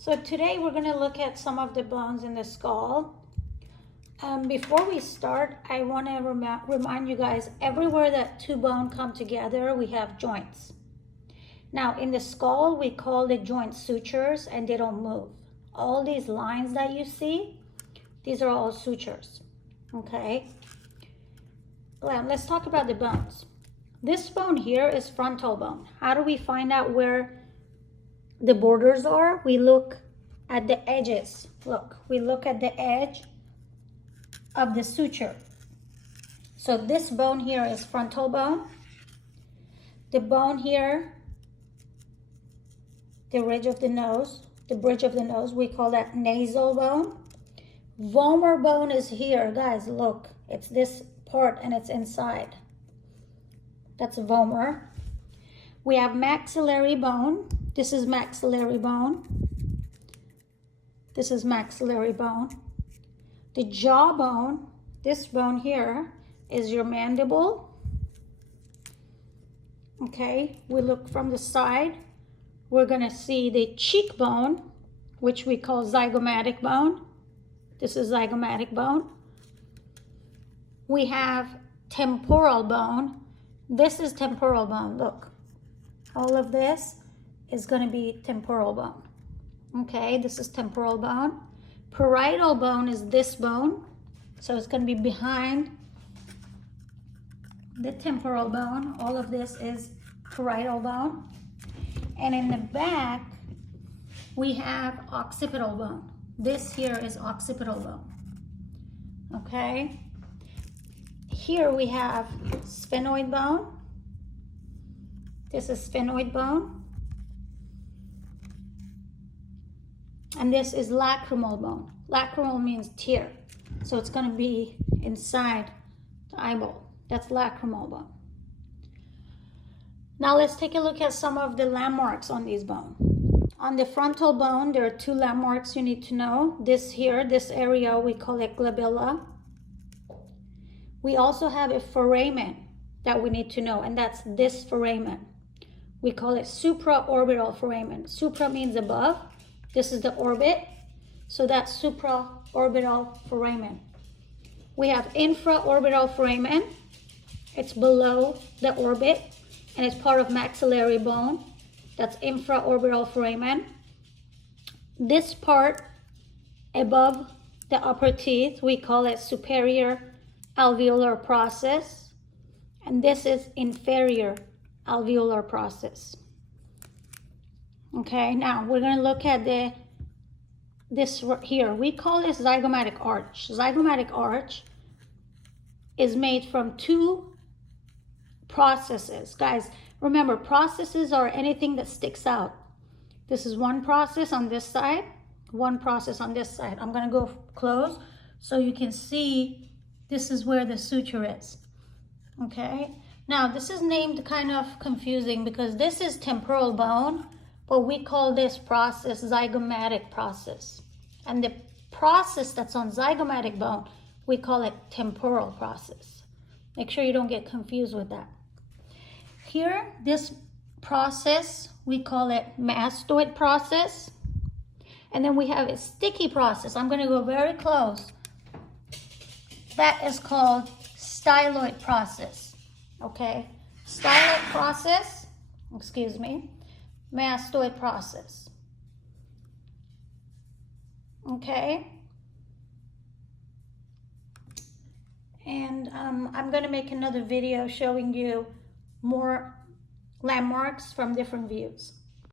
So today we're going to look at some of the bones in the skull. Before we start, I want to remind you guys, everywhere that two bones come together, we have joints. Now in the skull, we call the joint sutures, and they don't move. All these lines that you see, these are all sutures, okay? Let's talk about the bones. This bone here is frontal bone. How do we find out where the borders are? We look at the edges. Look, we look at the edge of the suture. So this bone here is frontal bone. The bone here, the ridge of the nose, the bridge of the nose, we call that nasal bone. Vomer bone is here, guys, look. It's this part and it's inside. That's a vomer. We have maxillary bone. This is maxillary bone. This is maxillary bone. The jawbone, this bone here, is your mandible. Okay, we look from the side. We're gonna see the cheekbone, which we call zygomatic bone. This is zygomatic bone. We have temporal bone. This is temporal bone, look. All of this is gonna be temporal bone. Okay, this is temporal bone. Parietal bone is this bone. So it's gonna be behind the temporal bone. All of this is parietal bone. And in the back, we have occipital bone. This here is occipital bone, okay? Here we have sphenoid bone. This is sphenoid bone. And this is lacrimal bone. Lacrimal means tear. So it's gonna be inside the eyeball. That's lacrimal bone. Now let's take a look at some of the landmarks on these bones. On the frontal bone, there are two landmarks you need to know. This here, this area, we call it glabella. We also have a foramen that we need to know, and that's this foramen. We call it supraorbital foramen. Supra means above. This is the orbit. So that's supraorbital foramen. We have infraorbital foramen. It's below the orbit, and it's part of maxillary bone. That's infraorbital foramen. This part above the upper teeth, we call it superior alveolar process, and this is inferior alveolar process. Okay, now we're going to look at this here. We call this zygomatic arch. Zygomatic arch is made from two processes. Guys, remember, processes are anything that sticks out. This is one process on this side, one process on this side. I'm going to go close so you can see. This is where the suture is, okay? Now, this is named kind of confusing because this is temporal bone, but we call this process zygomatic process. And the process that's on zygomatic bone, we call it temporal process. Make sure you don't get confused with that. Here, this process, we call it mastoid process. And then we have a sticky process. I'm gonna go very close. That is called styloid process, okay? Styloid process, excuse me, mastoid process, okay? And I'm gonna make another video showing you more landmarks from different views.